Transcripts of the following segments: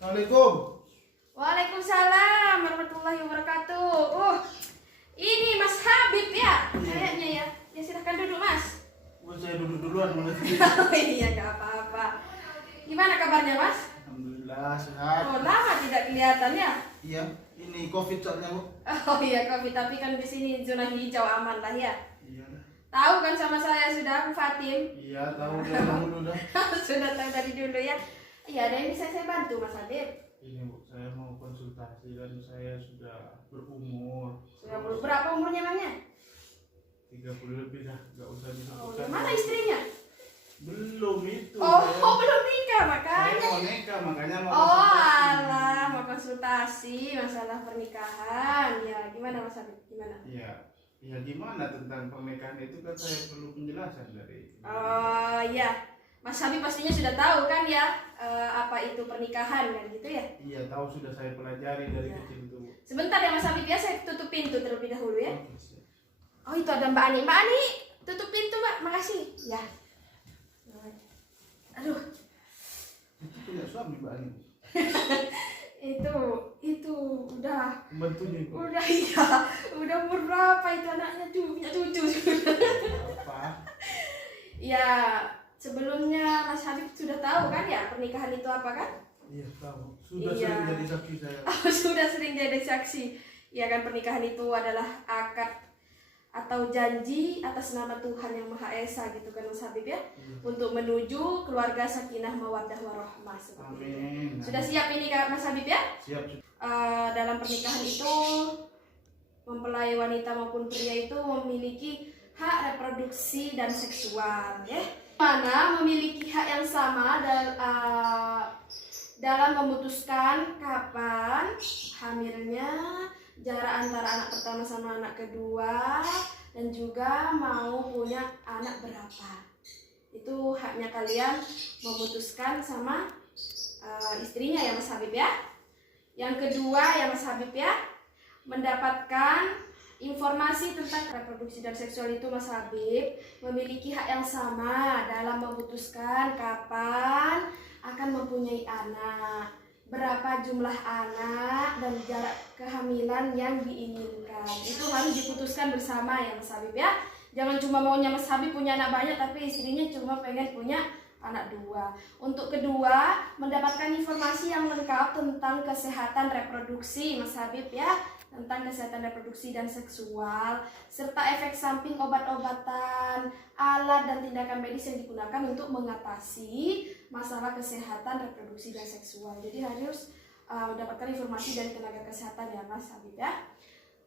Assalamualaikum. Waalaikumsalam warahmatullahi wabarakatuh. Ini Mas Habib ya? Kayaknya ya. Ya silahkan duduk Mas. Saya duduk duluan mulai. Oh iya, gak apa-apa. Gimana kabarnya Mas? Alhamdulillah sehat. Oh, lama tidak kelihatan ya? Iya, ini COVID soalnya Bu. Oh iya, Covid, tapi kan di sini zona hijau aman lah ya. Iya. Tahu kan sama saya sudah, Bu Fatim? Iya, tahu dari dulu dah. Sudah tahu dari dulu ya. Iya, ada yang bisa saya bantu Mas Habib? Ini Bu, saya mau konsultasi dan saya sudah berumur. Sudah berapa umurnya Bangnya? 30 lebih dah, enggak usah Oh, disebutkan. mana istrinya? Belum itu. Oh, saya. belum nikah Saya makanya. mau nikah, makanya mau Oh konsultasi. alah, mau konsultasi masalah pernikahan. Ya, gimana Mas Habib? Gimana? Iya. Ya gimana tentang pernikahan itu kan saya perlu penjelasan dari. Oh iya, Mas Habib pastinya sudah tahu kan ya apa itu pernikahan kan gitu ya? Iya, tahu sudah saya pelajari dari Iya. kecil itu Bu. Sebentar ya Mas Habib ya, saya tutup pintu terlebih dahulu ya. Oke, siap. Oh itu ada Mbak Ani. Mbak Ani, tutup pintu Mbak, makasih. Ya. Aduh, Itu punya suami Mbak Ani. itu udah Pembantunya Bu. iya, udah umur berapa itu anaknya tuh, punya cucu sudah. Apa? Ya, sebelumnya Mas Habib sudah tahu kan ya pernikahan itu apa kan? Iya tahu. Sudah Iya. sering jadi saksi saya. Sudah sering jadi saksi. Ya kan pernikahan itu adalah akad atau janji atas nama Tuhan yang Maha Esa gitu kan Mas Habib ya, Iya. untuk menuju keluarga sakinah mawaddah warahmah seperti itu. Amin. Sudah siap ini Kak Mas Habib ya? Siap. Dalam pernikahan itu mempelai wanita maupun pria itu memiliki hak reproduksi dan seksual ya. Mana memiliki hak yang sama dalam memutuskan kapan hamilnya, jarak antara anak pertama sama anak kedua, dan juga mau punya anak berapa. Itu haknya kalian memutuskan sama istrinya ya Mas Habib ya. Yang kedua ya Mas Habib ya, mendapatkan informasi tentang reproduksi dan seksual itu Mas Habib memiliki hak yang sama dalam memutuskan kapan akan mempunyai anak, berapa jumlah anak, dan jarak kehamilan yang diinginkan. Itu harus diputuskan bersama ya Mas Habib ya. Jangan cuma maunya Mas Habib punya anak banyak tapi istrinya cuma pengen punya anak dua. Untuk kedua, mendapatkan informasi yang lengkap tentang kesehatan reproduksi Mas Habib ya, tentang kesehatan reproduksi dan seksual, serta efek samping obat-obatan, alat dan tindakan medis yang digunakan untuk mengatasi masalah kesehatan reproduksi dan seksual. Jadi harus mendapatkan informasi dari tenaga kesehatan ya Mas Habib ya.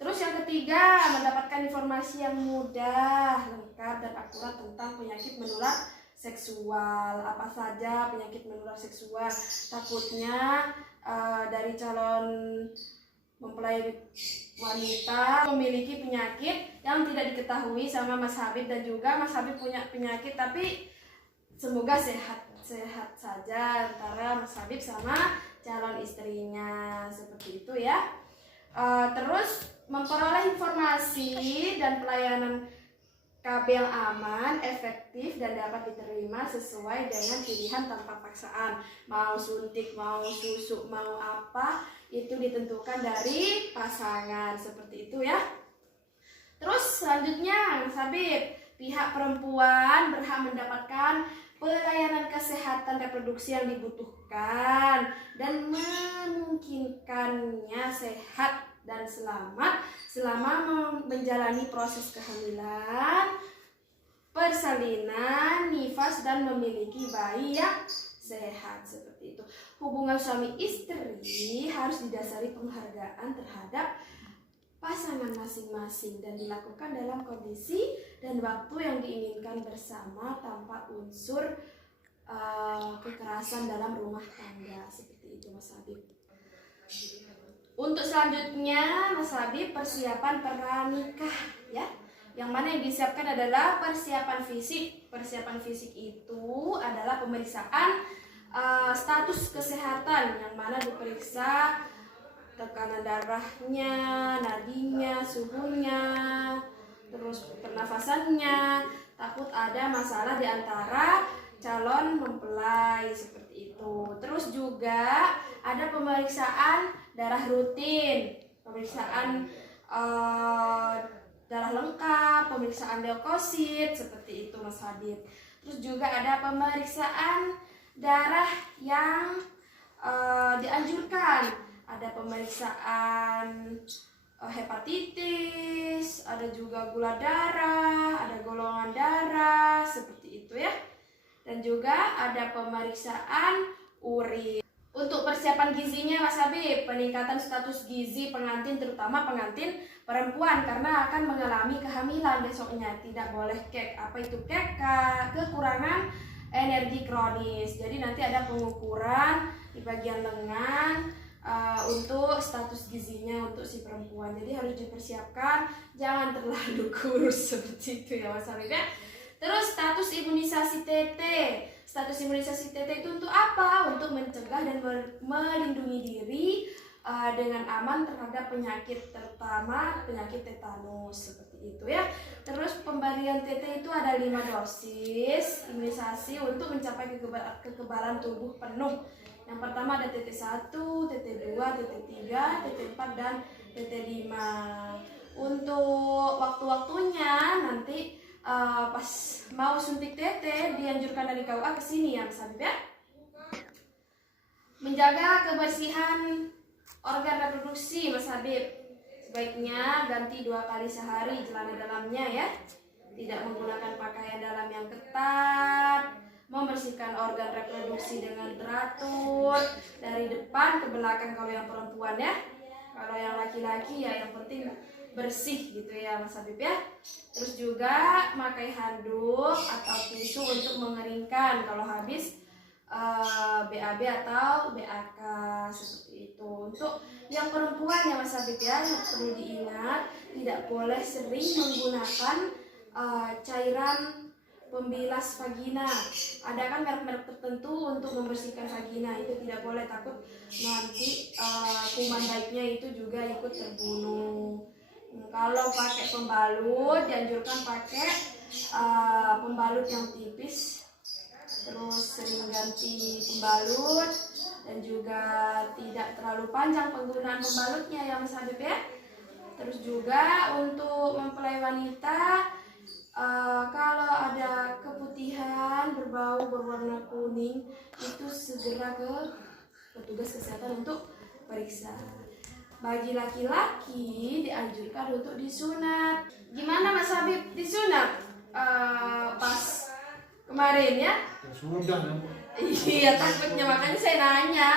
Terus yang ketiga, mendapatkan informasi yang mudah, lengkap dan akurat tentang penyakit menular seksual. Apa saja penyakit menular seksual? Takutnya dari calon mempelai wanita memiliki penyakit yang tidak diketahui sama Mas Habib, dan juga Mas Habib punya penyakit tapi semoga sehat saja antara Mas Habib sama calon istrinya seperti itu ya. Terus memperoleh informasi dan pelayanan KB yang aman, efektif, dan dapat diterima sesuai dengan pilihan tanpa paksaan. Mau suntik, mau susu, mau apa, itu ditentukan dari pasangan seperti itu ya. Terus selanjutnya Mas Habib, pihak perempuan berhak mendapatkan pelayanan kesehatan reproduksi yang dibutuhkan dan memungkinkannya sehat dan selamat selama menjalani proses kehamilan, persalinan, nifas, dan memiliki bayi yang sehat seperti itu. Hubungan suami istri harus didasari penghargaan terhadap pasangan masing-masing dan dilakukan dalam kondisi dan waktu yang diinginkan bersama tanpa unsur kekerasan dalam rumah tangga seperti itu Mas Habib. Untuk selanjutnya Mas Habib, persiapan pranikah ya. Yang mana yang disiapkan adalah persiapan fisik. Persiapan fisik itu adalah pemeriksaan status kesehatan, yang mana diperiksa tekanan darahnya, nadinya, suhunya, terus pernafasannya. Takut ada masalah di antara calon mempelai seperti seperti itu. Terus juga ada pemeriksaan darah rutin, pemeriksaan darah lengkap, pemeriksaan leukosit seperti itu Mas Habib. Terus juga ada pemeriksaan darah yang dianjurkan, ada pemeriksaan hepatitis, ada juga gula darah, ada golongan darah seperti itu ya. Dan juga ada pemeriksaan urin. Untuk persiapan gizinya Mas Habib, peningkatan status gizi pengantin, terutama pengantin perempuan karena akan mengalami kehamilan besoknya. Tidak boleh kek. Apa itu kek? Kekurangan energi kronis. Jadi nanti ada pengukuran di bagian lengan untuk status gizinya untuk si perempuan. Jadi harus dipersiapkan, jangan terlalu kurus seperti itu ya Mas Habib ya. Terus status imunisasi TT. Status imunisasi TT itu untuk apa? Untuk mencegah dan melindungi diri dengan aman terhadap penyakit, terutama penyakit tetanus seperti itu ya. Terus pemberian TT itu ada 5 dosis imunisasi untuk mencapai kekebalan tubuh penuh. Yang pertama ada TT1, TT2, TT3, TT4 dan TT5. Untuk waktu-waktunya nanti pas mau suntik TT dianjurkan dari KUA ke sini ya Mas Habib ya. Menjaga kebersihan organ reproduksi Mas Habib, sebaiknya ganti 2 kali sehari celana dalamnya ya. Tidak menggunakan pakaian dalam yang ketat, membersihkan organ reproduksi dengan teratur dari depan ke belakang kalau yang perempuan ya. Kalau yang laki-laki ya yang penting bersih gitu ya Mas Habib ya. Terus juga pakai handuk atau tisu untuk mengeringkan kalau habis BAB atau BAK seperti itu. Untuk yang perempuan ya Mas Habib ya, perlu diingat tidak boleh sering menggunakan cairan pembilas vagina. Ada kan merek-merek tertentu untuk membersihkan vagina, itu tidak boleh, takut nanti kuman baiknya itu juga ikut terbunuh. Kalau pakai pembalut dianjurkan pakai pembalut yang tipis, terus sering ganti pembalut dan juga tidak terlalu panjang penggunaan pembalutnya ya Mas Habib ya. Terus juga untuk mempelai wanita kalau ada keputihan berbau berwarna kuning itu segera ke petugas kesehatan untuk periksa. Bagi laki-laki dianjurkan untuk disunat. Gimana Mas Habib disunat pas kemarin ya? Sudah. Iya takutnya makanya saya nanya.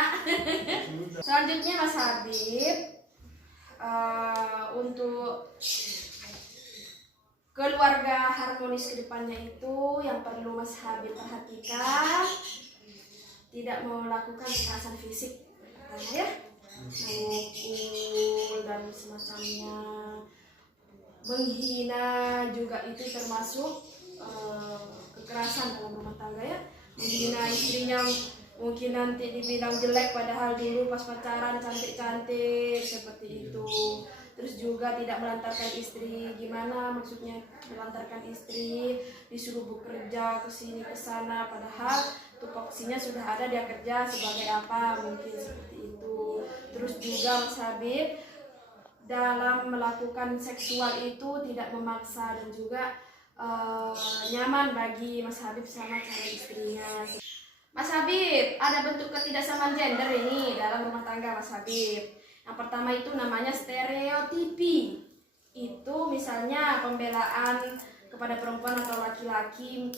Selanjutnya Mas Habib untuk keluarga harmonis kedepannya itu yang perlu Mas Habib perhatikan, tidak melakukan kekerasan fisik ya, memukul dan semacamnya, menghina juga itu termasuk kekerasan dalam rumah tangga ya. Menghina istrinya, mungkin nanti dibilang jelek padahal dulu pas pacaran cantik-cantik seperti itu. Terus juga tidak melantarkan istri. Gimana maksudnya melantarkan istri, disuruh bekerja ke sini ke sana padahal tupoksinya sudah ada, dia kerja sebagai apa, mungkin seperti itu. Terus juga Mas Habib dalam melakukan seksual itu tidak memaksa dan juga nyaman bagi Mas Habib sama calon istrinya. Mas Habib, ada bentuk ketidaksamaan gender ini dalam rumah tangga Mas Habib. Yang pertama itu namanya stereotipi. Itu misalnya pembelaan kepada perempuan atau laki-laki,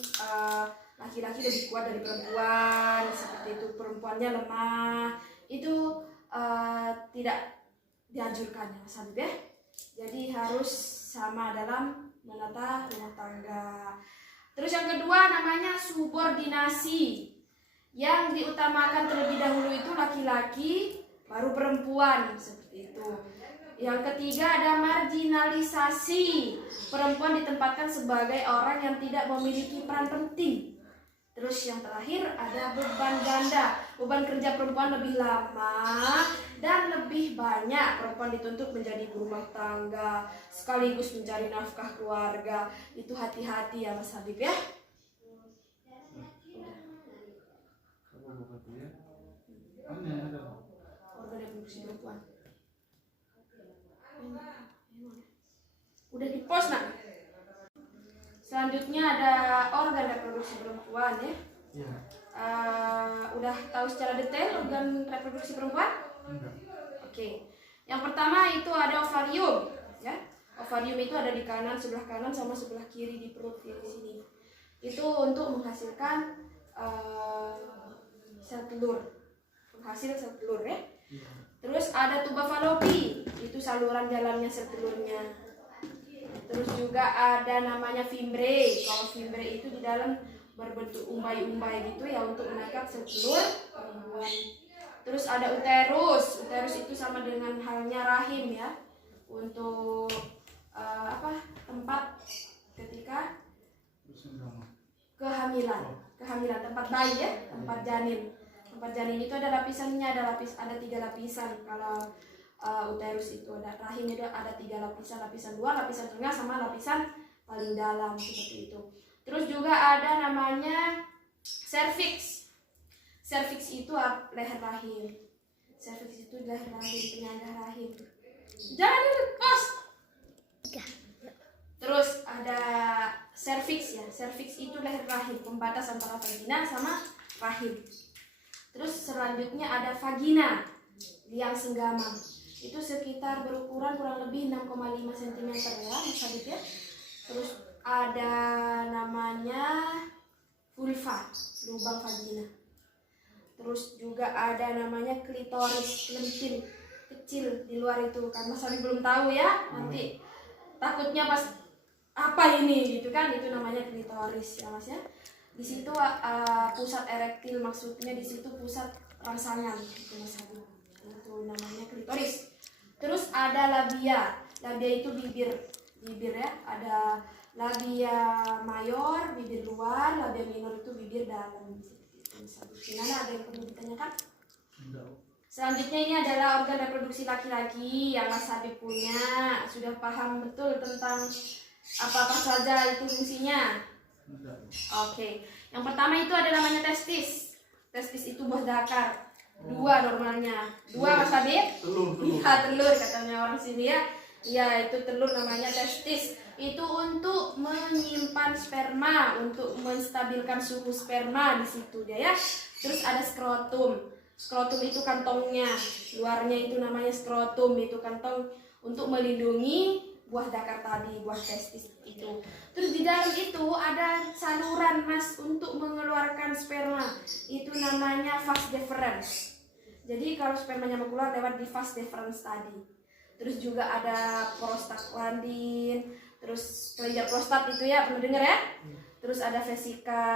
laki-laki lebih kuat dari perempuan, seperti itu, perempuannya lemah. Itu tidak dianjurkan ya Mas Habib ya. Jadi harus sama dalam menata rumah tangga. Terus yang kedua namanya subordinasi. Yang diutamakan terlebih dahulu itu laki-laki, baru perempuan, seperti itu. Yang ketiga ada marginalisasi. Perempuan ditempatkan sebagai orang yang tidak memiliki peran penting. Terus yang terakhir ada beban ganda. Beban kerja perempuan lebih lama dan lebih banyak. Perempuan dituntut menjadi ibu rumah tangga sekaligus mencari nafkah keluarga. Itu hati-hati ya Mas Habib ya. reproduksi perempuan. Udah di post nak. Selanjutnya ada organ reproduksi perempuan ya. Iya. Udah tahu secara detail organ reproduksi perempuan? Enggak. Oke. Yang pertama itu ada ovarium ya. Ovarium itu ada di sebelah kanan sama sebelah kiri di perut di sini. Itu untuk menghasilkan sel telur. Penghasil sel telur ya. Iya. Terus ada tuba falopi, itu saluran jalannya sel telurnya. Terus juga ada namanya fimbre. Kalau fimbre itu di dalam berbentuk umbai-umbai gitu ya untuk menangkap sel telur perempuan. Terus ada uterus. Uterus itu sama dengan halnya rahim ya. Untuk tempat ketika kehamilan. Kehamilan tempat bayi ya, tempat janin. Tempat janin itu ada lapisannya, ada 3 lapisan. Kalau uterus itu ada rahimnya ada 3 lapisan, lapisan luar, lapisan tengah, sama lapisan paling dalam seperti itu. Terus juga ada namanya cervix. Cervix itu leher rahim. Cervix itu leher rahim, penyangga rahim. Jangan lepas. Terus ada cervix ya. Cervix itu leher rahim, pembatas antara vagina sama rahim. Terus selanjutnya ada vagina, liang senggama. Itu sekitar berukuran kurang lebih 6,5 cm ya, Mas Habib ya. Terus ada namanya vulva, lubang vagina. Terus juga ada namanya klitoris, lentil kecil di luar itu. Kan Mas Habib belum tahu ya, nanti takutnya pas apa ini gitu kan, itu namanya klitoris ya Mas ya. Di situ pusat erektil, maksudnya di situ pusat rangsangan gitu Mas Habib. Itu namanya klitoris. Terus ada labia. Labia itu bibir ya. Ada labia mayor, bibir luar, labia minor itu bibir dalam. Gimana, ada yang perlu ditanyakan? Selanjutnya ini adalah organ reproduksi laki-laki yang Mas Habib punya. Sudah paham betul tentang apa-apa saja itu fungsinya? Oke. Yang pertama itu ada namanya testis. Testis itu buah zakar. 2 normalnya. 2 Mas Habib? Telur. Iya, telur katanya orang sini ya. Iya, itu telur namanya testis. Itu untuk menyimpan sperma, untuk menstabilkan suhu sperma di situ dia ya. Terus ada skrotum. Skrotum itu kantongnya. Luarnya itu namanya skrotum, itu kantong untuk melindungi buah zakar tadi, buah testis itu. Terus di dalam itu ada saluran Mas untuk mengeluarkan sperma. Itu namanya vas deferens. Jadi kalau spermanya mau keluar lewat di vas deferens tadi. Terus juga ada prostaglandin, terus kelenjar prostat itu ya, pernah dengar ya? Terus ada vesika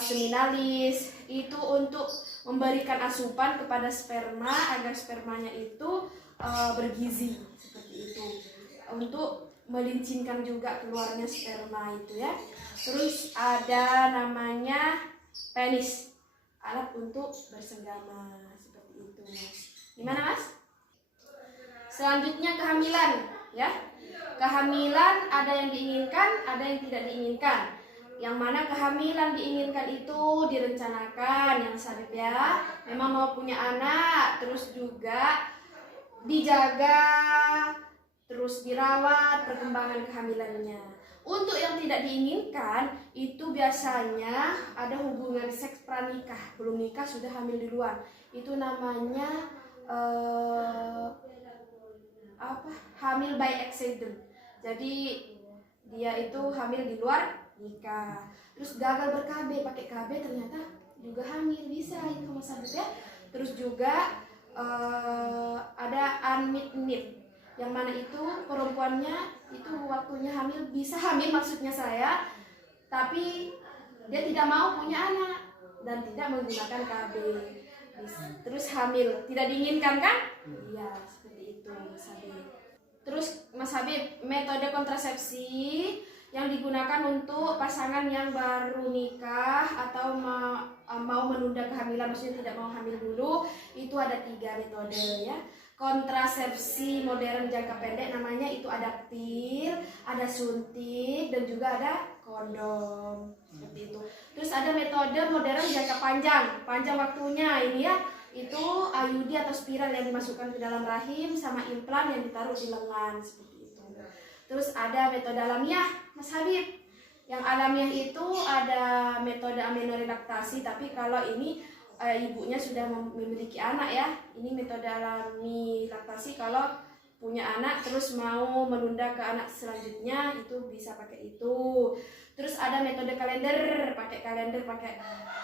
seminalis, itu untuk memberikan asupan kepada sperma agar spermanya itu bergizi seperti itu. Untuk melincinkan juga keluarnya sperma itu ya. Terus ada namanya penis, alat untuk bersenggama seperti itu Mas. Gimana Mas? Selanjutnya kehamilan ya. Kehamilan ada yang diinginkan, ada yang tidak diinginkan. Yang mana kehamilan diinginkan itu direncanakan yang Habib ya. Memang mau punya anak, terus juga dijaga, terus dirawat perkembangan kehamilannya. Untuk yang tidak diinginkan itu biasanya ada hubungan seks pranikah, belum nikah sudah hamil di luar. Itu namanya hamil by accident. Jadi dia itu hamil di luar nikah. Terus gagal ber-KB, pakai KB ternyata juga hamil, bisa itu Mas Habib ya. Terus juga ada unmet need, yang mana itu perempuannya itu waktunya hamil, bisa hamil maksudnya saya, tapi dia tidak mau punya anak dan tidak menggunakan KB. Terus hamil, tidak diinginkan kan? Iya, seperti itu Mas Habib. Terus Mas Habib, metode kontrasepsi yang digunakan untuk pasangan yang baru nikah atau mau menunda kehamilan, maksudnya tidak mau hamil dulu, itu ada 3 metode ya. Kontrasepsi modern jangka pendek namanya itu ada pil, ada suntik, dan juga ada kondom seperti itu. Terus ada metode modern jangka panjang waktunya ini ya. itu IUD atau spiral yang dimasukkan ke dalam rahim sama implan yang ditaruh di lengan seperti itu. Terus ada metode alamiah, Mas Habib. Yang alamiah itu ada metode amenorelaktasi, tapi kalau ini ibunya sudah memiliki anak ya. Ini metode alami laktasi kalau punya anak terus mau menunda ke anak selanjutnya itu bisa pakai itu. Terus ada metode kalender, pakai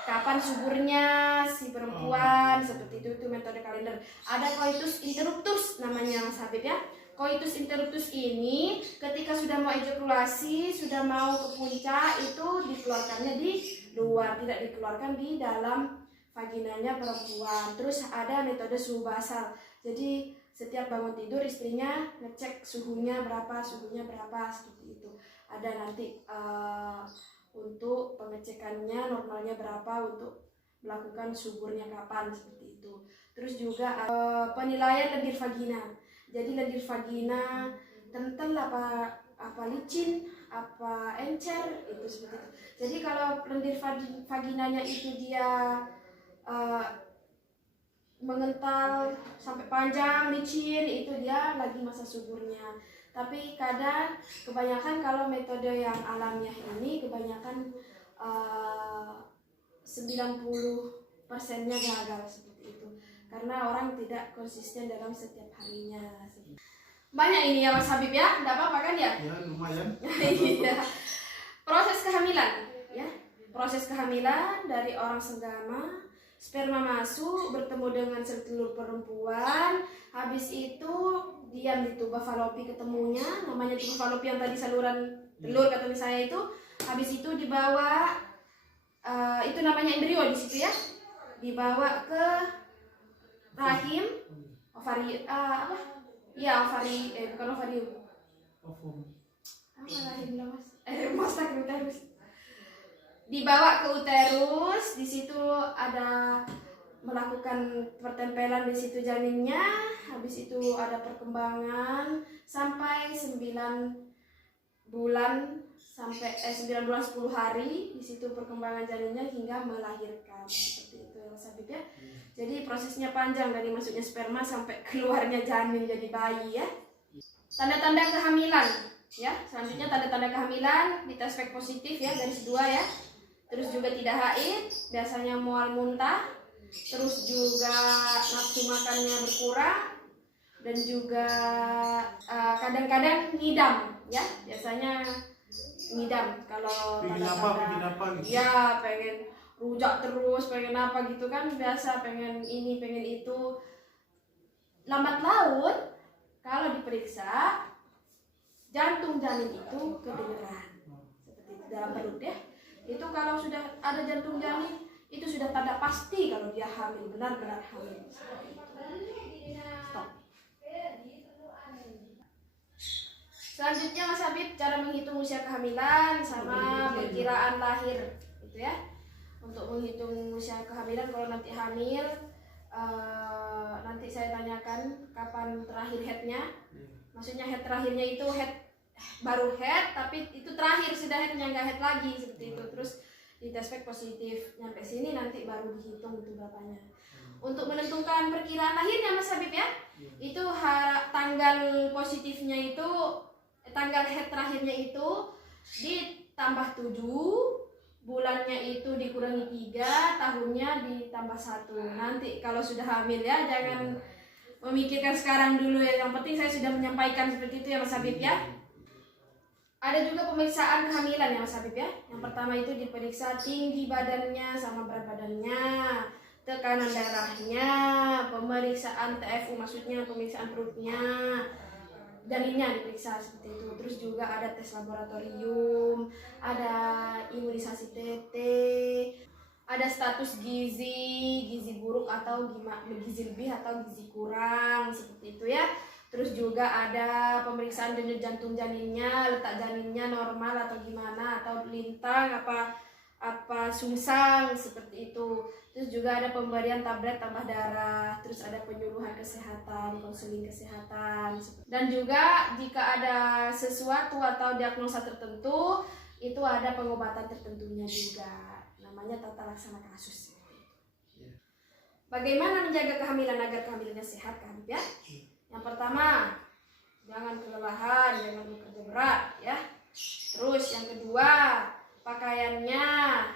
kapan suburnya si perempuan seperti itu metode kalender. Ada coitus interruptus namanya Mas Habib ya. Coitus interruptus ini ketika sudah mau ejakulasi, sudah mau ke puncak itu dikeluarkannya di luar, tidak dikeluarkan di dalam vaginanya perempuan. Terus ada metode suhu basal. Jadi setiap bangun tidur istrinya ngecek suhunya berapa seperti itu. Ada nanti untuk pengecekannya normalnya berapa, untuk melakukan suburnya kapan seperti itu. Terus juga penilaian lendir vagina. Jadi lendir vagina kental apa licin, apa encer itu seperti itu. Jadi kalau lendir vaginanya itu dia mengental sampai panjang licin itu dia lagi masa suburnya. Tapi kadang kebanyakan kalau metode yang alamiah ini kebanyakan 90%-nya gagal seperti itu. Karena orang tidak konsisten dalam setiap harinya. Banyak ini ya Mas Habib ya, tidak apa-apa kan ya? Ya lumayan. Iya. Proses kehamilan ya. Proses kehamilan dari orang senggama, sperma masuk bertemu dengan sel telur perempuan, habis itu diam di tuba falopi ketemunya, namanya tuba falopi yang tadi saluran telur kata saya itu, habis itu dibawa itu namanya embrio di situ ya, dibawa ke rahim, ovari bukan ovarium, rahim lah mas, uterus, dibawa ke uterus, di situ ada melakukan pertempelan di situ janinnya, habis itu ada perkembangan sampai 9 bulan 10 hari, di situ perkembangan janinnya hingga melahirkan seperti itu ya Mas Habib ya. Jadi prosesnya panjang dari masuknya sperma sampai keluarnya janin jadi bayi ya. Tanda-tanda kehamilan ya, selanjutnya tanda-tanda kehamilan dites spek positif ya, garis 2 ya. Terus juga tidak haid, biasanya mual muntah, terus juga nafsu makannya berkurang, dan juga kadang-kadang ngidam ya, biasanya ngidam kalau bikin apa gitu. Ya pengen rujak terus, pengen apa gitu kan, biasa pengen ini pengen itu. Lambat laun kalau diperiksa jantung janin itu kedengeran seperti itu dalam perut ya. Itu kalau sudah ada jantung janin itu sudah tanda pasti kalau dia hamil, benar-benar hamil. Stop. Selanjutnya Mas Habib, cara menghitung usia kehamilan sama perkiraan lahir itu ya. Untuk menghitung usia kehamilan kalau nanti hamil, nanti saya tanyakan kapan terakhir headnya. Maksudnya head terakhirnya itu baru head, tapi itu terakhir sudah headnya, nggak head lagi seperti itu. Terus di tes spek positif nyampe sini nanti baru dihitung itu berapanya. Untuk menentukan perkiraan lahirnya Mas Habib ya, itu tanggal positifnya itu tanggal head terakhirnya itu ditambah 7, bulannya itu dikurangi 3, tahunnya ditambah 1. Nanti kalau sudah hamil ya jangan memikirkan sekarang dulu ya, yang penting saya sudah menyampaikan seperti itu ya Mas Habib ya. Ada juga pemeriksaan kehamilan ya Mas Habib ya. Yang pertama itu diperiksa tinggi badannya sama berat badannya, tekanan darahnya, pemeriksaan TFU maksudnya pemeriksaan perutnya, janinnya diperiksa seperti itu. Terus juga ada tes laboratorium, ada imunisasi TT, ada status gizi buruk atau gizi lebih atau gizi kurang seperti itu ya. Terus juga ada pemeriksaan denyut jantung janinnya, letak janinnya normal atau gimana, atau lintang apa sungsang seperti itu. Terus juga ada pemberian tablet tambah darah, terus ada penyuluhan kesehatan, konseling kesehatan. Dan juga jika ada sesuatu atau diagnosa tertentu, itu ada pengobatan tertentunya juga. Namanya tata laksana kasus. Bagaimana menjaga kehamilan agar kehamilannya sehat kan ya? Yang pertama, jangan kelelahan, jangan bekerja berat ya. Terus yang kedua, pakaiannya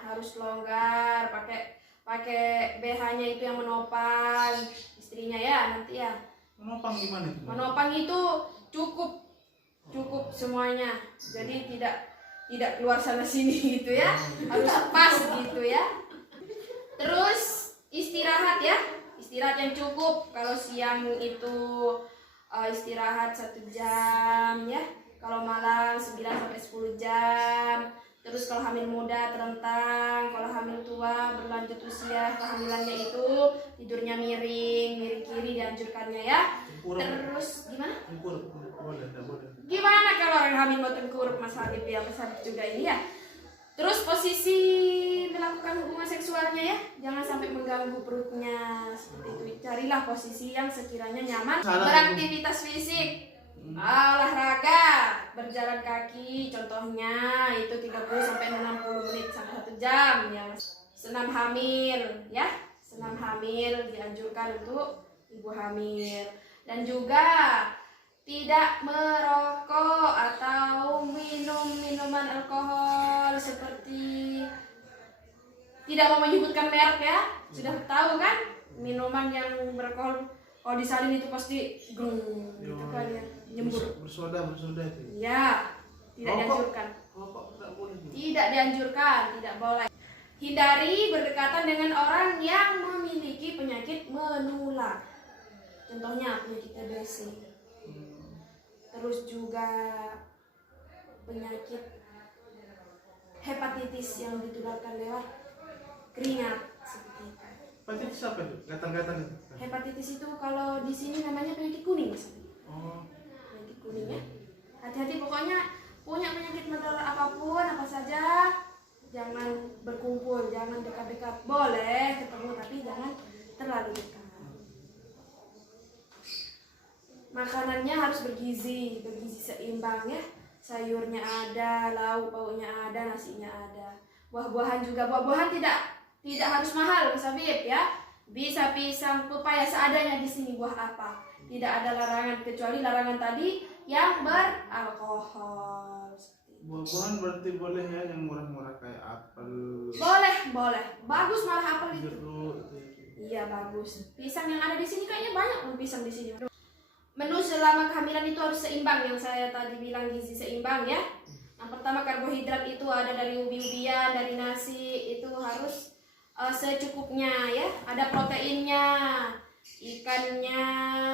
harus longgar, pakai BH-nya itu yang menopang istrinya ya nanti ya. Menopang gimana itu? Menopang itu cukup semuanya. Jadi tidak keluar sana sini gitu ya. Harus pas gitu ya. Terus istirahat ya. Istirahat yang cukup. Kalau siang itu istirahat 1 jam ya. Kalau malam 9 sampai 10 jam. Terus kalau hamil muda terentang, kalau hamil tua berlanjut usia kehamilannya itu tidurnya miring kiri dianjurkannya ya. Terus gimana? Gimana kalau orang hamil mau tengkurap Mas Habib ya, Mas Habib juga ini ya. Terus posisi melakukan hubungan seksualnya ya, jangan sampai mengganggu perutnya seperti itu. Carilah posisi yang sekiranya nyaman. Beraktivitas fisik. Olahraga, berjalan kaki contohnya itu 30 sampai 60 menit sampai 1 jam ya. Senam hamil ya. Senam hamil dianjurkan untuk ibu hamil. Dan juga tidak merokok atau minum minuman alkohol seperti, tidak mau menyebutkan merek ya. Sudah tahu kan minuman yang beralkohol kalau disalin itu pasti gitu kan ya. Nyembur. Bersoda itu. Ya, tidak dianjurkan. Rokok tidak boleh. Tidak dianjurkan, tidak boleh. Hindari berdekatan dengan orang yang memiliki penyakit menular. Contohnya penyakit TBC. Terus juga penyakit hepatitis yang ditularkan lewat keringat seperti itu. Hepatitis apa itu? Gatal-gatal itu. Hepatitis itu kalau di sini namanya penyakit kuning, Mas. Oh. Kuning ya. Hati-hati pokoknya, punya penyakit menular apapun apa saja jangan berkumpul, jangan dekat-dekat. Boleh ketemu tapi jangan terlalu dekat. Makanannya harus bergizi seimbang ya. Sayurnya ada, lauk pauknya ada, nasinya ada. Buah-buahan juga, buah-buahan tidak harus mahal Mas Habib ya. Bisa pisang, pepaya seadanya di sini, buah apa. Tidak ada larangan kecuali larangan tadi yang beralkohol. Buah-buahan berarti boleh ya, yang murah-murah kayak apel. Boleh. Bagus malah apel itu. Jeruk. Iya bagus. Pisang yang ada di sini kayaknya banyak pisang di sini. Menu selama kehamilan itu harus seimbang, yang saya tadi bilang gizi seimbang ya. Yang pertama karbohidrat itu ada dari ubi-ubian, dari nasi, itu harus secukupnya ya. Ada proteinnya, ikannya,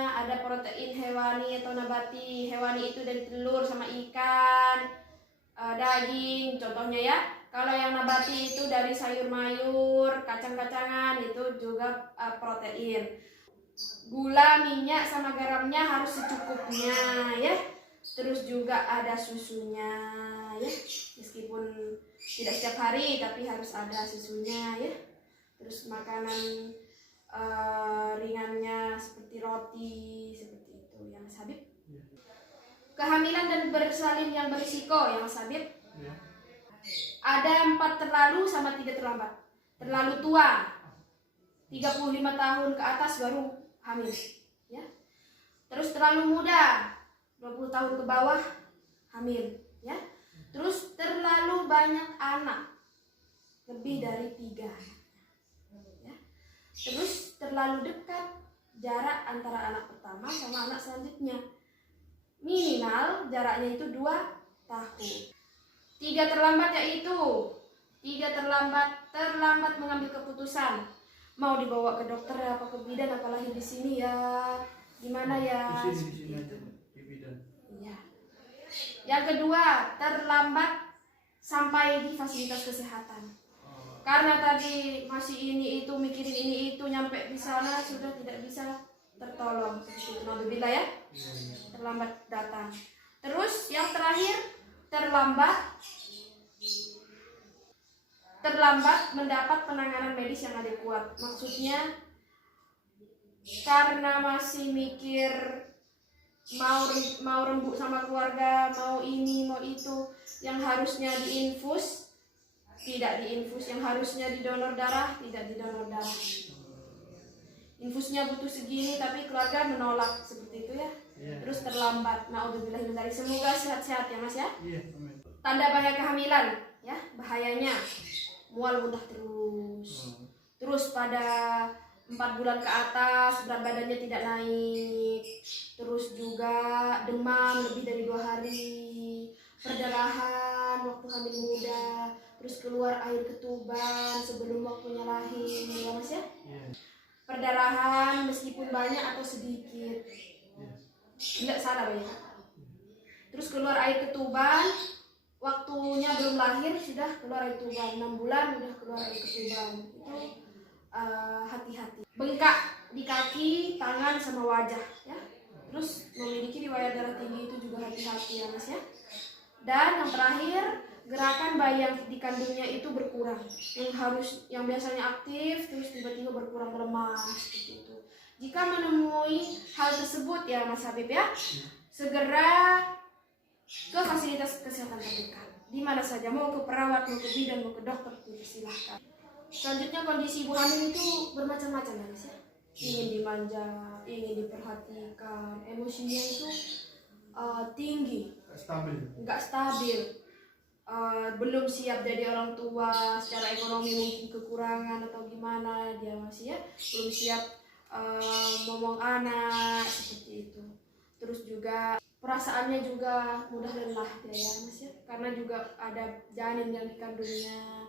ada protein hewani atau nabati. Hewani itu dari telur sama ikan, daging contohnya ya. Kalau yang nabati itu dari sayur mayur, kacang-kacangan, itu juga protein. Gula, minyak sama garamnya harus secukupnya ya. Terus juga ada susunya ya, meskipun tidak setiap hari tapi harus ada susunya ya. Terus makanan ringannya seperti roti, seperti itu ya Mas Habib. Kehamilan dan bersalin yang berisiko ya Mas Habib. Ada 4 terlalu sama 3 terlambat. Terlalu tua 35 tahun ke atas baru hamil ya. Terus terlalu muda 20 tahun ke bawah hamil ya. Terus terlalu banyak anak, lebih dari 3 ya. Terus terlalu dekat jarak antara anak pertama sama anak selanjutnya, minimal jaraknya itu 2 tahun. 3 terlambat yaitu 3 terlambat mengambil keputusan mau dibawa ke dokter apa ke bidan, apalagi di sini ya gimana ya. Di sini aja di bidan. Iya. Yang kedua, terlambat sampai di fasilitas kesehatan. Karena tadi masih ini itu mikirin ini itu, nyampe di sana sudah tidak bisa tertolong seperti itu. Alhamdulillah ya. Terlambat datang. Terus yang terakhir, terlambat mendapat penanganan medis yang adekuat. Maksudnya karena masih mikir mau rembuk sama keluarga, mau ini mau itu, yang harusnya diinfus tidak diinfus, yang harusnya didonor darah tidak didonor darah. infusnya butuh segini tapi keluarga menolak seperti itu ya. Terus terlambat. Naudzubillah min dzalik. Semoga sehat-sehat ya Mas ya. Amin. Tanda bahaya kehamilan ya, bahayanya mual muntah terus. Terus pada 4 bulan ke atas berat badannya tidak naik. Terus juga demam lebih dari 2 hari. Perdarahan waktu hamil muda. Terus keluar air ketuban sebelum waktunya lahir ya Mas ya. Perdarahan meskipun banyak atau sedikit. Enggak salah banyak. Terus keluar air ketuban waktunya belum lahir sudah keluar air ketuban. 6 bulan udah keluar air ketuban. Itu hati-hati. Bengkak di kaki, tangan sama wajah ya. Terus memiliki riwayat darah tinggi itu juga hati-hati ya Mas ya. Dan yang terakhir, gerakan bayi yang dikandungnya itu berkurang. Yang biasanya aktif terus tiba-tiba berkurang lemas seperti itu. Jika menemui hal tersebut ya Mas Habib ya, segera ke fasilitas kesehatan terdekat. Di mana saja, mau ke perawat, mau ke bidan, mau ke dokter, silahkan. Selanjutnya kondisi ibu hamil itu bermacam-macam ya Mas ya. Ingin dimanja, ingin diperhatikan, emosinya itu tinggi, nggak stabil, belum siap jadi orang tua, secara ekonomi mungkin kekurangan atau gimana dia masih ya, belum siap ngomong anak seperti itu. Terus juga perasaannya juga mudah lelah dia ya Mas ya, karena juga ada janin yang dikandungnya.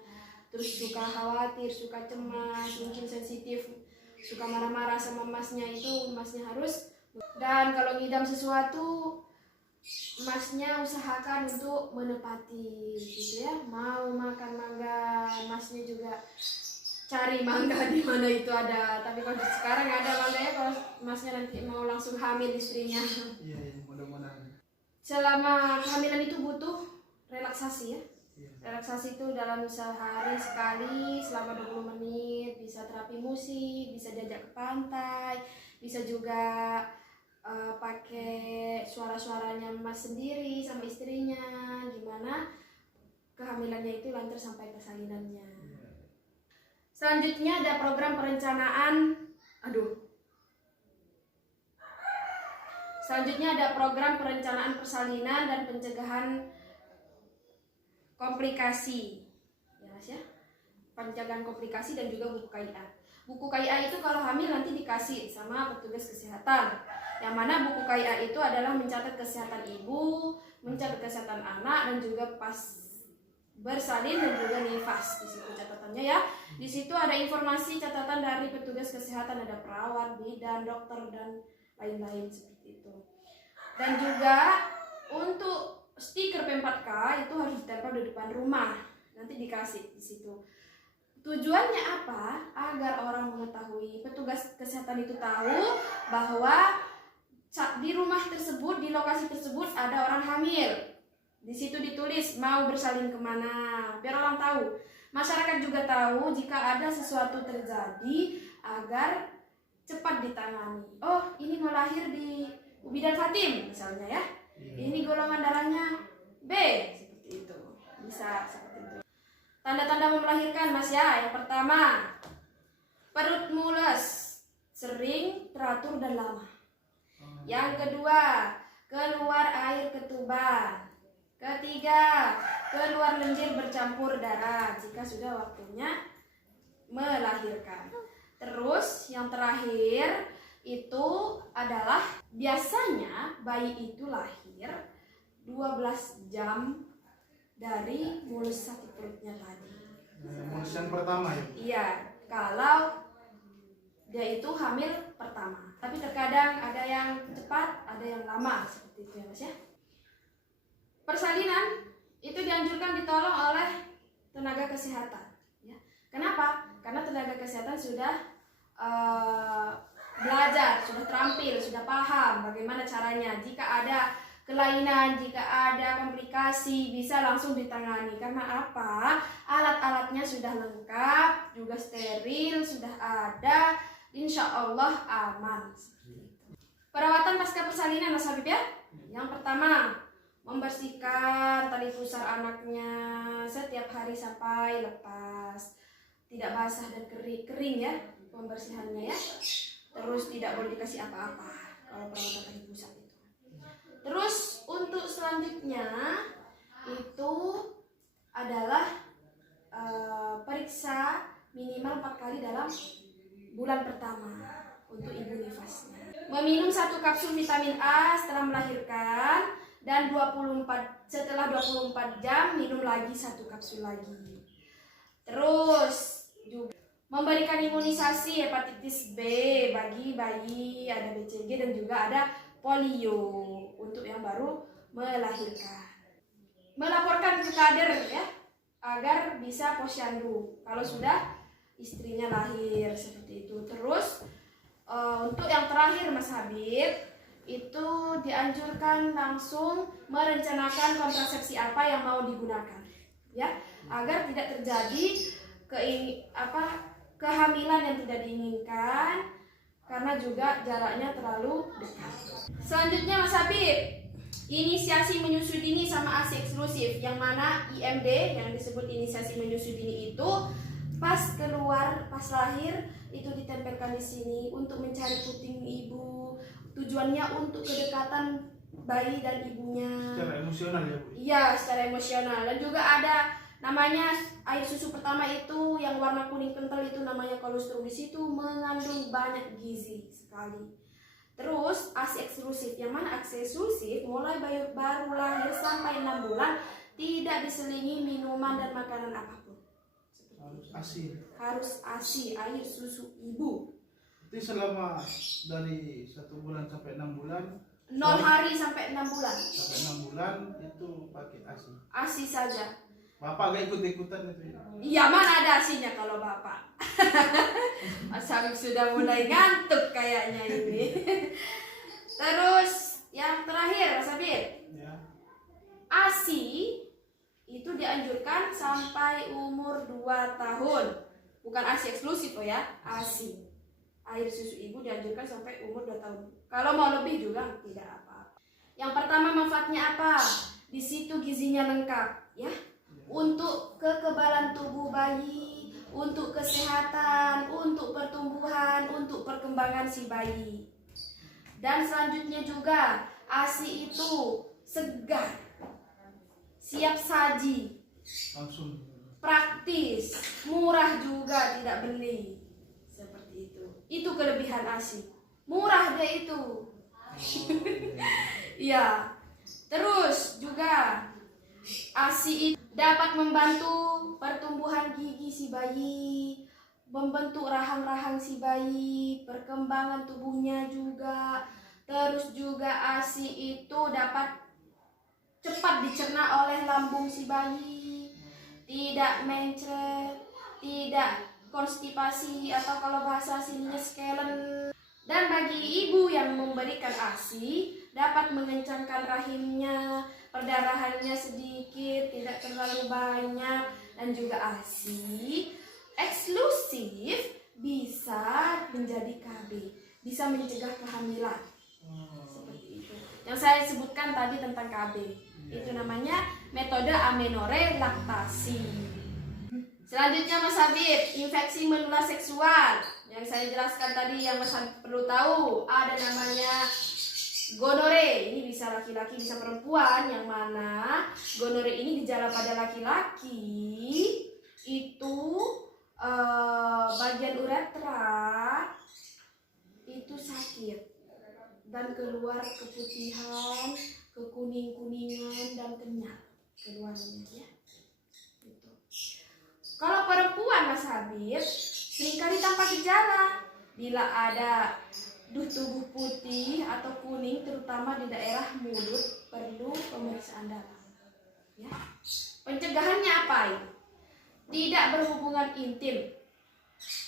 Terus suka khawatir, suka cemas, mungkin sensitif, suka marah-marah sama masnya, itu masnya harus. Dan kalau ngidam sesuatu, masnya usahakan untuk menepati gitu ya. Mau makan mangga, masnya juga cari mangga di mana itu ada. Tapi kalau sekarang ada mangga ya, kalau masnya nanti mau langsung hamil istrinya. Iya, mudah-mudahan. Selama kehamilan itu butuh relaksasi ya. Relaksasi itu dalam sehari sekali selama 20 menit, bisa terapi musik, bisa diajak ke pantai, bisa juga pakai suara-suaranya Mas sendiri sama istrinya, gimana kehamilannya itu lancar sampai persalinannya. Selanjutnya ada program perencanaan, Selanjutnya ada program perencanaan persalinan dan pencegahan komplikasi, ya Mas ya, pencegahan komplikasi dan juga buku KIA. Buku KIA itu kalau hamil nanti dikasih sama petugas kesehatan. Yang mana buku KIA itu adalah mencatat kesehatan ibu, mencatat kesehatan anak, dan juga pas bersalin dan juga nifas. Di situ catatannya ya. Di situ ada informasi catatan dari petugas kesehatan, ada perawat, bidan, dokter dan lain-lain seperti itu. Dan juga untuk stiker P4K itu harus ditempel di depan rumah. Nanti dikasih di situ. Tujuannya apa? Agar orang mengetahui, petugas kesehatan itu tahu bahwa di rumah tersebut, di lokasi tersebut ada orang hamil. Di situ ditulis mau bersalin kemana, biar orang tahu. Masyarakat juga tahu jika ada sesuatu terjadi agar cepat ditangani. Oh, ini mau lahir di Bidan Fatim misalnya ya. Ini golongan darahnya B, seperti itu. Bisa seperti itu. Tanda-tanda mau melahirkan Mas ya. Yang pertama, perut mules, sering, teratur dan lama. Yang kedua, keluar air ketuban. Ketiga, keluar lendir bercampur darah jika sudah waktunya melahirkan. Terus yang terakhir itu adalah biasanya bayi itu lahir 12 jam dari mulus sakit perutnya tadi. Mulus yang pertama ya? Iya, kalau dia itu hamil pertama. Tapi terkadang ada yang cepat, ada yang lama seperti itu ya Mas ya. Persalinan itu dianjurkan ditolong oleh tenaga kesehatan. Ya. Kenapa? Karena tenaga kesehatan sudah belajar, sudah terampil, sudah paham bagaimana caranya. Jika ada kelainan, jika ada komplikasi, bisa langsung ditangani. Karena apa? Alat-alatnya sudah lengkap, juga steril, sudah ada, insya Allah aman. Perawatan pasca persalinan Mas Habib ya. Yang pertama, membersihkan tali pusar anaknya setiap hari sampai lepas, tidak basah dan kering ya pembersihannya ya. tidak boleh dikasih apa-apa kalau perawatan kaki pusat itu. Terus untuk selanjutnya itu adalah periksa minimal 4 kali dalam bulan pertama untuk ibu nifasnya. Meminum 1 kapsul vitamin A setelah melahirkan dan setelah 24 jam minum lagi 1 kapsul lagi. Terus juga memberikan imunisasi hepatitis B bagi bayi, ada BCG dan juga ada polio untuk yang baru melahirkan. Melaporkan ke kader ya, agar bisa posyandu kalau sudah istrinya lahir seperti itu. Terus untuk yang terakhir Mas Habib, itu dianjurkan langsung merencanakan kontrasepsi apa yang mau digunakan ya, agar tidak terjadi kehamilan yang tidak diinginkan karena juga jaraknya terlalu dekat. Selanjutnya Mas Habib, inisiasi menyusui dini sama ASI eksklusif, yang mana IMD yang disebut inisiasi menyusui dini itu pas lahir itu ditempelkan di sini untuk mencari puting ibu, tujuannya untuk kedekatan bayi dan ibunya. Secara emosional ya Bu? Iya, secara emosional. Dan juga ada namanya air susu pertama itu yang warna kuning kental itu namanya kolostrum, di situ mengandung banyak gizi sekali. Terus ASI eksklusif, yang mana ASI eksklusif mulai baru lahir sampai 6 bulan tidak diselingi minuman dan makanan apapun. Harus ASI, air susu ibu. Itu selama dari 1 bulan sampai 6 bulan. 0 hari sampai 6 bulan. Sampai 6 bulan itu pakai ASI. ASI saja. Bapak gak ikut-ikutan itu ya? Iya, mana ada ASInya kalau Bapak. Mas Habib sudah mulai ngantuk kayaknya ini. Terus yang terakhir Mas Habib, Ya. ASI itu dianjurkan sampai umur 2 tahun. Bukan ASI eksklusif ya, ASI. Air susu ibu dianjurkan sampai umur 2 tahun. Kalau mau lebih juga tidak apa-apa. Yang pertama manfaatnya apa? Di situ gizinya lengkap ya. Untuk kekebalan tubuh bayi, untuk kesehatan, untuk pertumbuhan, untuk perkembangan si bayi. Dan selanjutnya juga ASI itu segar, siap saji, Langsung. praktis, murah juga, tidak beli. Seperti itu. Itu kelebihan ASI. Murah dia itu. Iya. Terus juga ASI itu dapat membantu pertumbuhan gigi si bayi, membentuk rahang-rahang si bayi, perkembangan tubuhnya juga. Terus juga ASI itu dapat cepat dicerna oleh lambung si bayi, tidak mencret, tidak konstipasi atau kalau bahasa sininya skelen. Dan bagi ibu yang memberikan ASI dapat mengencangkan rahimnya, perdarahannya sedikit, tidak terlalu banyak. Dan juga ASI eksklusif bisa menjadi KB, bisa mencegah kehamilan. Seperti itu. Yang saya sebutkan tadi tentang KB, itu namanya metode amenorrhea laktasi. Selanjutnya Mas Habib, infeksi menular seksual. Yang saya jelaskan tadi yang Mas Habib perlu tahu, ada namanya gonore. Ini bisa laki-laki bisa perempuan, yang mana gonore ini gejala pada laki-laki itu bagian uretra itu sakit dan keluar keputihan, kekuning-kuningan dan kenyal keluarnya ya. Gitu. Kalau perempuan Mas Habib seringkali tanpa gejala. Bila ada tubuh putih atau kuning terutama di daerah mulut perlu pemeriksaan dalam. Ya. Pencegahannya apa ini? Tidak berhubungan intim,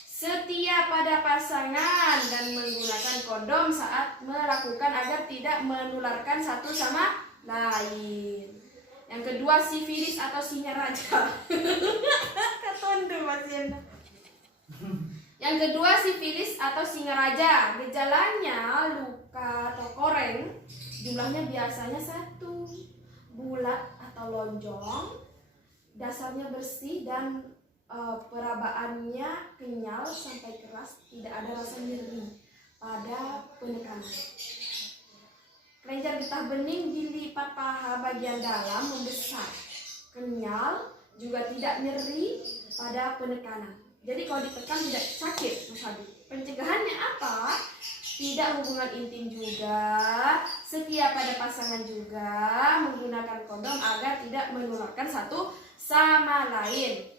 setia pada pasangan dan menggunakan kondom saat melakukan agar tidak menularkan satu sama lain. Yang kedua sifilis atau singa raja. Katondo Mas Yenda. Yang kedua sifilis atau singa raja. Gejalanya luka atau koreng, jumlahnya biasanya 1, bulat atau lonjong, dasarnya bersih dan perabaannya kenyal sampai keras, tidak ada rasa nyeri pada penekanan. Kelenjar getah bening di lipat paha bagian dalam membesar, kenyal, juga tidak nyeri pada penekanan. Jadi kalau ditekan tidak sakit, Mas Habib. Pencegahannya apa? Tidak hubungan intim juga, setia pada pasangan juga, menggunakan kondom agar tidak menularkan satu sama lain.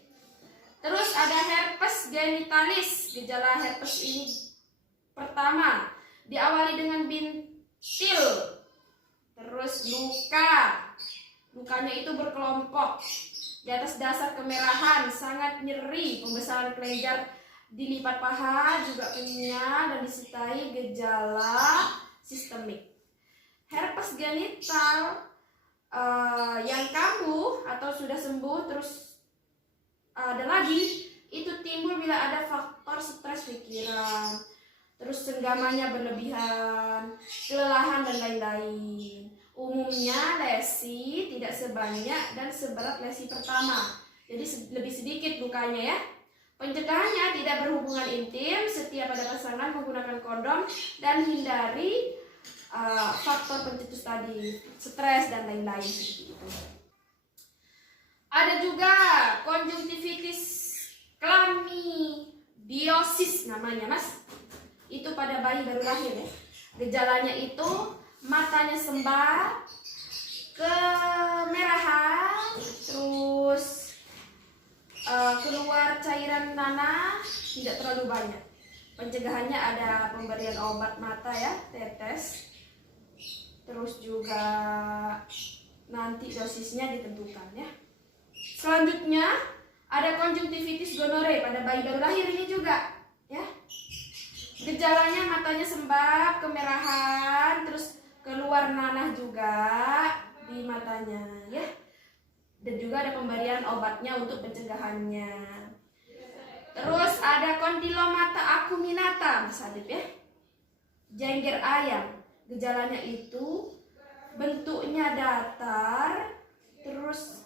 Terus ada herpes genitalis. Gejala herpes ini pertama diawali dengan bintil, terus lukanya itu berkelompok di atas dasar kemerahan, sangat nyeri, pembesaran kelenjar di lipat paha, juga kenyal dan disertai gejala sistemik. Herpes genital yang kambuh atau sudah sembuh terus ada lagi, itu timbul bila ada faktor stres pikiran, terus senggamannya berlebihan, kelelahan dan lain-lain. Umumnya lesi tidak sebanyak dan seberat lesi pertama, jadi lebih sedikit lukanya ya. Pencegahannya tidak berhubungan intim, setia pada pasangan, menggunakan kondom, dan hindari faktor pencetus tadi, stres dan lain-lain seperti itu. Ada juga konjungtivitis klamidiosis namanya, Mas. Itu pada bayi baru lahir ya. Gejalanya itu matanya sembab, kemerahan, terus keluar cairan nanah, tidak terlalu banyak. Pencegahannya ada pemberian obat mata ya, tetes. Terus juga nanti dosisnya ditentukan ya. Selanjutnya ada konjungtivitis gonore pada bayi baru lahir ini juga ya. Gejalanya matanya sembab, kemerahan, terus keluar nanah juga di matanya ya. Dan juga ada pemberian obatnya untuk pencegahannya. Terus ada kondilomata acuminata, Mas Adib ya. Jengger ayam. Gejalanya itu bentuknya datar, terus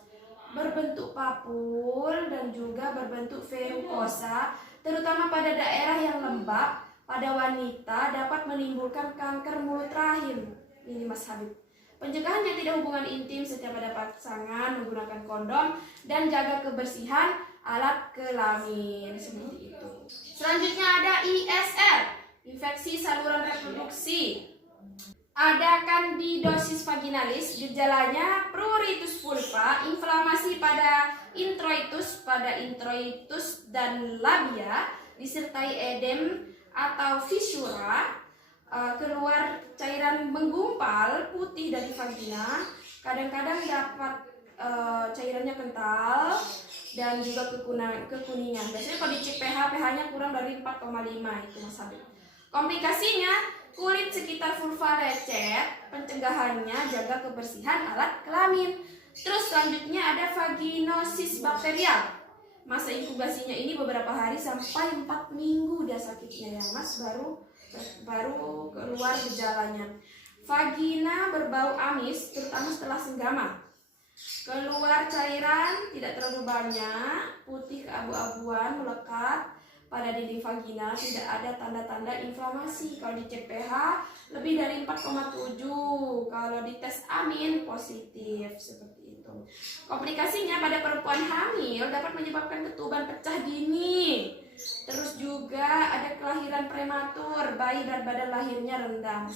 berbentuk papul dan juga berbentuk verrucosa, terutama pada daerah yang lembab. Pada wanita dapat menimbulkan kanker mulut rahim. Ini Mas Habib. Pencegahannya tidak hubungan intim, setia pada pasangan, menggunakan kondom, dan jaga kebersihan alat kelamin. Seperti itu. Selanjutnya ada ISR, infeksi saluran reproduksi. Ada candidosis vaginalis, gejalanya pruritus vulva, inflamasi pada introitus dan labia, disertai edem atau fisura, keluar cairan menggumpal putih dari vagina, kadang-kadang dapat cairannya kental dan juga kekuningan. Biasanya kalau dicek pH-nya kurang dari 4,5 itu Mas Habib. Komplikasinya kulit sekitar vulva lecet, pencegahannya jaga kebersihan alat kelamin. Terus selanjutnya ada vaginosis bakterial. Masa inkubasinya ini beberapa hari sampai 4 minggu dia sakitnya ya Mas, baru keluar gejalanya. Vagina berbau amis terutama setelah senggama. Keluar cairan tidak terlalu banyak, putih keabu-abuan melekat pada dinding vagina, tidak ada tanda-tanda inflamasi. Kalau dicek pH lebih dari 4,7, kalau dites amin positif seperti itu. Komplikasinya pada perempuan hamil dapat menyebabkan ketuban pecah dini. Terus juga ada kelahiran prematur, bayi berat badan lahirnya rendah.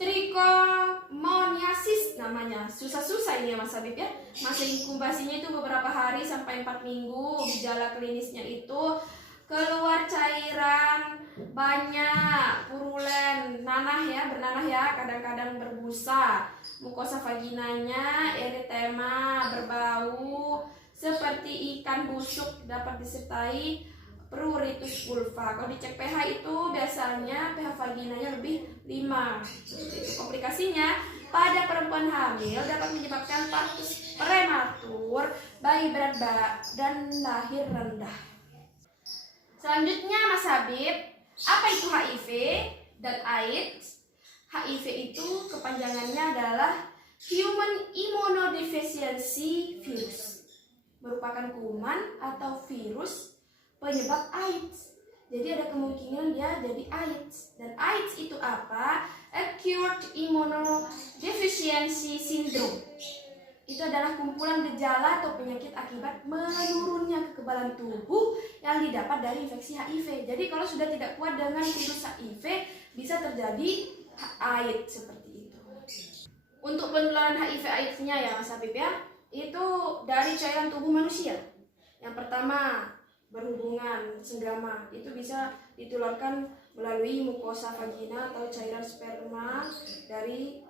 Trichomoniasis namanya, susah-susah ini ya Mas Habib ya. Masa inkubasinya itu beberapa hari sampai 4 minggu. Gejala klinisnya itu keluar cairan banyak, purulen, nanah ya, bernanah ya, kadang-kadang berbusa. Mukosa vaginanya eritema, berbau seperti ikan busuk, dapat disertai pruritus vulva. Kalau dicek pH itu biasanya pH vaginanya lebih 5. Komplikasinya pada perempuan hamil dapat menyebabkan partus prematur, bayi berat dan lahir rendah. Selanjutnya Mas Habib, apa itu HIV dan AIDS? HIV itu kepanjangannya adalah Human Immunodeficiency Virus, merupakan kuman atau virus penyebab AIDS Jadi ada kemungkinan dia jadi AIDS. Dan AIDS itu apa? Acute Immunodeficiency Syndrome. Itu adalah kumpulan gejala atau penyakit akibat menurunnya kekebalan tubuh yang didapat dari infeksi HIV. Jadi kalau sudah tidak kuat dengan virus HIV, bisa terjadi AIDS seperti itu. Untuk penularan HIV/AIDS-nya ya Mas Habib ya, itu dari cairan tubuh manusia. Yang pertama, berhubungan senggama, itu bisa ditularkan melalui mukosa vagina atau cairan sperma dari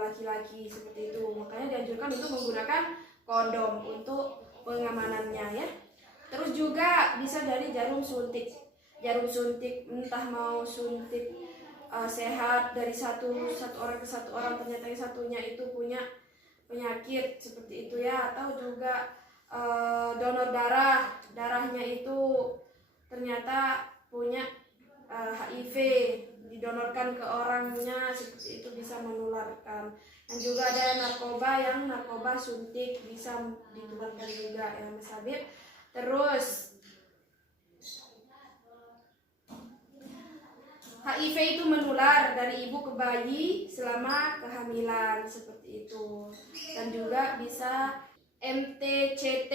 laki-laki seperti itu. Makanya dianjurkan untuk menggunakan kondom untuk pengamanannya ya. Terus juga bisa dari jarum suntik. Jarum suntik entah mau suntik sehat dari satu orang ke satu orang, ternyata yang satunya itu punya penyakit seperti itu ya, atau juga donor darahnya itu ternyata punya HIV, didonorkan ke orangnya seperti itu, bisa menularkan. Dan juga ada narkoba suntik, bisa ditularkan juga ya Mas Habib. Terus HIV itu menular dari ibu ke bayi selama kehamilan seperti itu. Dan juga bisa MTCT,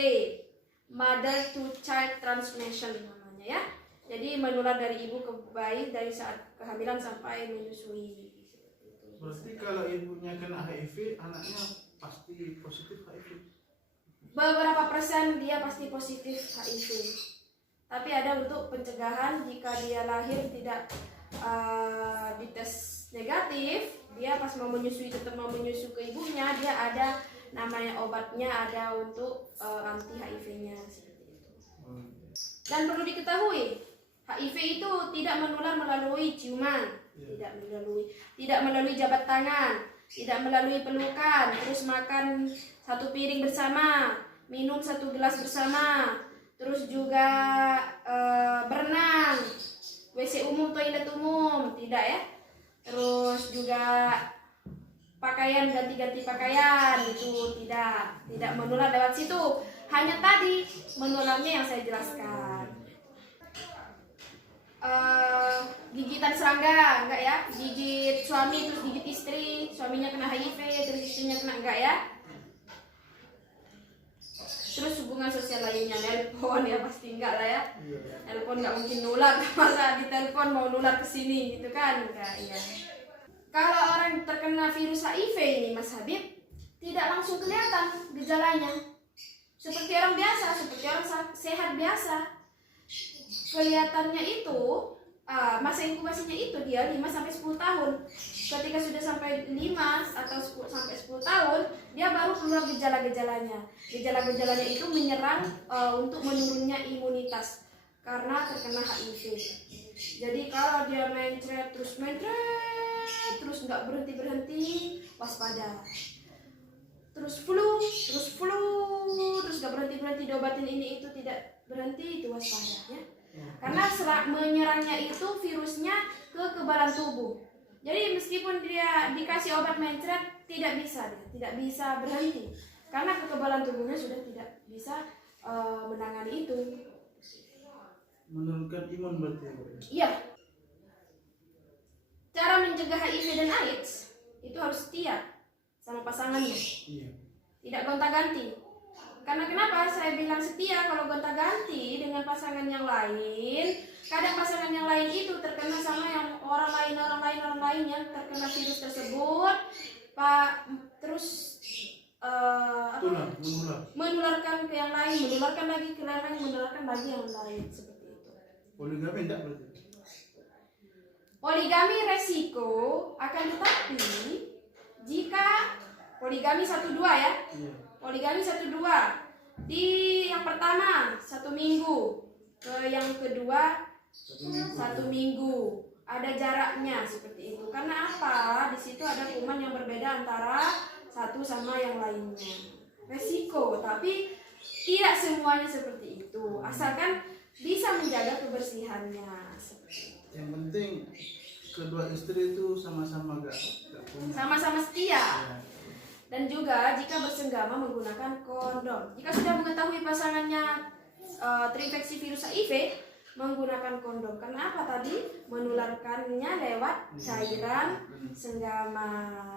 Mother to Child Transmission namanya ya. Jadi menular dari ibu ke bayi dari saat kehamilan sampai menyusui. Berarti kalau ibunya kena HIV, anaknya pasti positif HIV? Beberapa persen dia pasti positif HIV. Tapi ada untuk pencegahan jika dia lahir tidak dites negatif, dia pas mau menyusui tetap mau menyusu ke ibunya, dia ada namanya obatnya, ada untuk anti HIV-nya seperti itu. Dan perlu diketahui, HIV itu tidak menular melalui ciuman, tidak melalui jabat tangan, tidak melalui pelukan, terus makan satu piring bersama, minum satu gelas bersama, terus juga berenang, WC umum, toilet umum, tidak ya. Terus juga pakaian, ganti-ganti pakaian itu tidak menular lewat situ. Hanya tadi menularnya yang saya jelaskan. Gigitan serangga enggak ya? Gigit suami terus gigit istri, suaminya kena HIV terus istrinya kena enggak ya? Terus hubungan sosial lainnya, telepon ya pasti enggak lah ya. Telepon enggak mungkin nular, masa di telepon mau nular ke sini gitu kan? Enggak ya. Kalau orang terkena virus HIV ini Mas Habib, tidak langsung kelihatan gejalanya. Seperti orang biasa, seperti orang sehat biasa. Kelihatannya itu masa inkubasinya itu dia 5-10 tahun. Ketika sudah sampai 5 atau 10 tahun, dia baru keluar gejala-gejalanya. Gejala-gejalanya itu menyerang untuk menurunnya imunitas karena terkena HIV. Jadi kalau dia mencret terus nggak berhenti, waspada. Terus flu, terus nggak berhenti diobatin ini itu tidak berhenti, itu waspada ya. Karena menyerangnya itu virusnya ke kekebalan tubuh. Jadi meskipun dia dikasih obat mencret tidak bisa berhenti karena kekebalan tubuhnya sudah tidak bisa menangani itu. Menurunkan imun berarti ya? Iya. Cara mencegah HIV dan AIDS itu harus setia sama pasangannya. Iya. Tidak gonta-ganti. Karena kenapa saya bilang setia? Kalau gonta-ganti dengan pasangan yang lain, kadang pasangan yang lain itu terkena sama yang orang lain yang terkena virus tersebut, terus menularkan ke yang lain, menularkan lagi ke yang lain, menularkan lagi yang lain seperti itu. Poligami enggak berarti? Poligami resiko, akan tetapi jika poligami 1-2 ya. Iya. Poligami 1-2. Di yang pertama 1 minggu, ke yang kedua 1 minggu. Ada jaraknya seperti itu. Karena apa? Di situ ada kuman yang berbeda antara satu sama yang lainnya. Resiko, tapi tidak semuanya seperti itu. Asalkan bisa menjaga kebersihannya. Seperti itu. Yang penting kedua istri itu sama-sama gak punya. Sama-sama setia. Dan juga jika bersenggama menggunakan kondom. Jika sudah mengetahui pasangannya terinfeksi virus HIV, menggunakan kondom. Karena apa tadi? Menularkannya lewat cairan senggama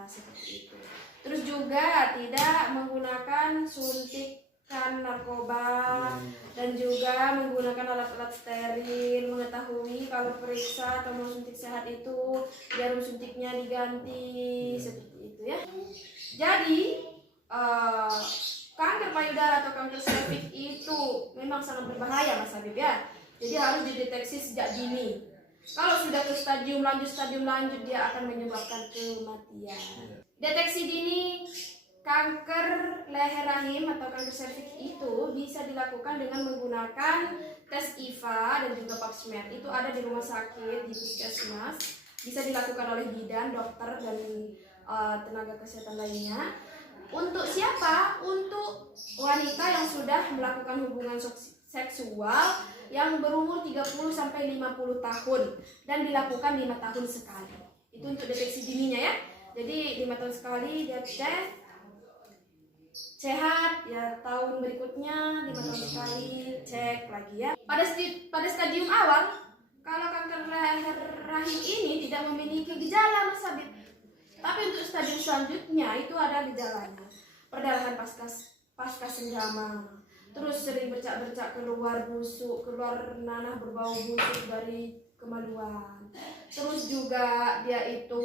seperti itu. Terus juga tidak menggunakan suntikan narkoba dan juga menggunakan alat-alat steril, mengetahui kalau periksa atau mau suntik sehat itu jarum suntiknya diganti seperti itu ya. Jadi kanker payudara atau kanker serviks itu memang sangat berbahaya Mas Habib ya. Jadi harus dideteksi sejak dini. Kalau sudah ke stadium lanjut dia akan menyebabkan kematian. Deteksi dini kanker leher rahim atau kanker serviks itu bisa dilakukan dengan menggunakan tes IVA dan juga pap smear. Itu ada di rumah sakit, di puskesmas. Bisa dilakukan oleh bidan, dokter, dan tenaga kesehatan lainnya. Untuk siapa? Untuk wanita yang sudah melakukan hubungan seksual yang berumur 30 sampai 50 tahun dan dilakukan 5 tahun sekali. Itu untuk deteksi dininya ya. Jadi 5 tahun sekali dia cek sehat ya, tahun berikutnya 5 tahun sekali cek lagi ya. Pada stadium awal kalau kanker leher rahim ini tidak memiliki gejala Mas Habib. Tapi untuk stadium selanjutnya itu ada gejalanya. Perdarahan pasca senggama. Terus sering bercak-bercak keluar busuk, keluar nanah berbau busuk dari kemaluan. Terus juga dia itu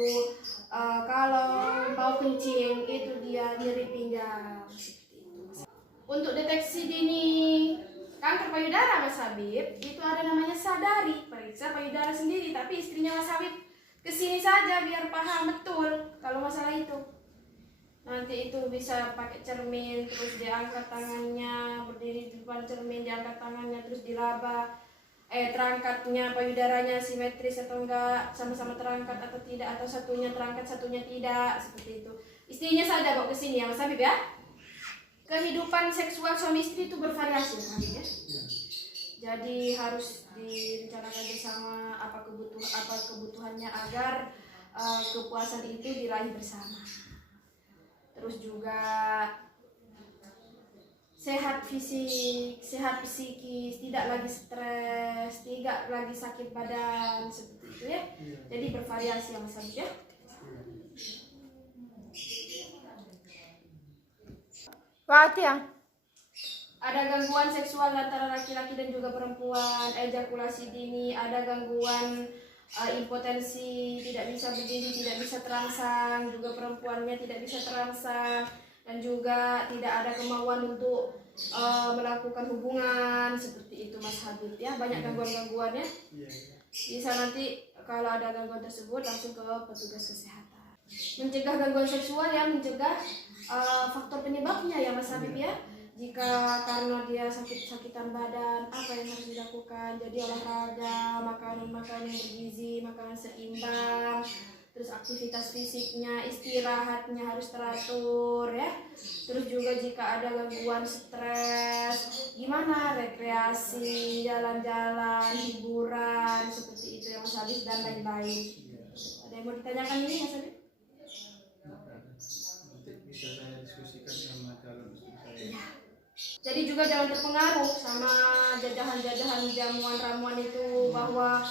kalau mau kencing itu dia nyeri pinggang seperti itu. Untuk deteksi dini kanker payudara Mas Habib itu ada namanya Sadari, periksa payudara sendiri. Tapi istrinya Mas Habib kesini saja biar paham betul kalau masalah itu. Nanti itu bisa pakai cermin, terus diangkat tangannya, berdiri di depan cermin, diangkat tangannya, terus diraba terangkatnya payudaranya simetris atau enggak, sama-sama terangkat atau tidak, atau satunya terangkat satunya tidak, seperti itu. Istrinya saja bawa ke sini ya Mas Habib ya. Kehidupan seksual suami istri itu bervariasi Mas Habib ya. Jadi harus direncanakan bersama apa kebutuhannya agar kepuasan itu diraih bersama. Terus juga sehat fisik, sehat psikis, tidak lagi stres, tidak lagi sakit badan seperti itu ya. Jadi bervariasi yang Mas ya. Ada gangguan seksual antara laki-laki dan juga perempuan, ejakulasi dini, ada gangguan impotensi, tidak bisa berdiri, tidak bisa terangsang, juga perempuannya tidak bisa terangsang, dan juga tidak ada kemauan untuk melakukan hubungan seperti itu Mas Habib ya. Banyak gangguan-gangguannya. Bisa nanti kalau ada gangguan tersebut langsung ke petugas kesehatan. Mencegah gangguan seksual ya, mencegah faktor penyebabnya ya Mas Habib ya. Jika karena dia sakit-sakitan badan, apa yang harus dilakukan? Jadi olahraga, makanan yang bergizi, makanan seimbang, terus aktivitas fisiknya, istirahatnya harus teratur ya. Terus juga jika ada gangguan stres, gimana rekreasi, jalan-jalan, hiburan, seperti itu yang Mas Habib dan lain-lain. Ada yang mau ditanyakan ini Mas Habib? Nanti bisa saya diskusikan sama calon istri saya. Jadi juga jangan terpengaruh sama jajahan-jajahan jamuan ramuan itu bahwa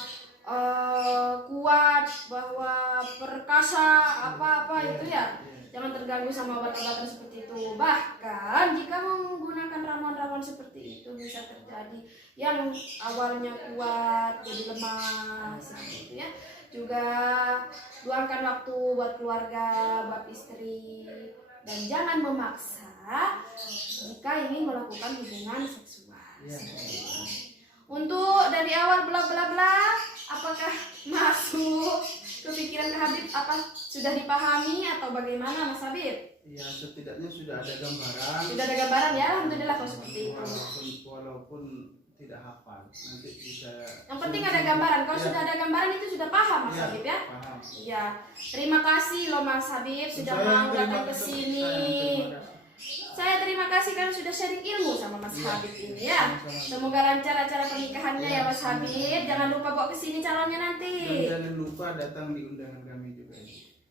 kuat, bahwa perkasa, apa-apa itu ya. Jangan terganggu sama obat-obatan seperti itu. Bahkan jika menggunakan ramuan-ramuan seperti itu bisa terjadi yang awalnya kuat jadi lemah seperti itu ya. Juga luangkan waktu buat keluarga, buat istri, dan jangan memaksa jika ingin melakukan hubungan seksual. Untuk dari awal bla bla bla, apakah masuk ke pikiran Habib, apa sudah dipahami atau bagaimana Mas Habib? Ya setidaknya sudah ada gambaran. Sudah ada gambaran ya, alhamdulillah kalau seperti itu. Walaupun tidak hafal, nanti bisa. Yang penting ada gambaran. Kalau sudah ada gambaran itu sudah paham Mas Habib ya. Paham. Ya, terima kasih loh Mas Habib sudah mau datang ke sini. Saya terima kasih karena sudah sharing ilmu sama Mas Habib ini ya. Semoga lancar acara pernikahannya ya Mas Habib. Jangan lupa bawa ke sini calonnya nanti. Jangan lupa datang di undangan kami juga.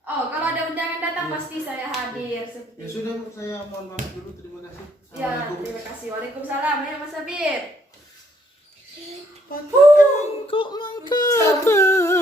Oh, kalau ada undangan datang pasti saya hadir. Ya sudah, saya mohon pamit dulu. Terima kasih. Ya, terima kasih. Waalaikumsalam ya Mas Habib. Kok mengkata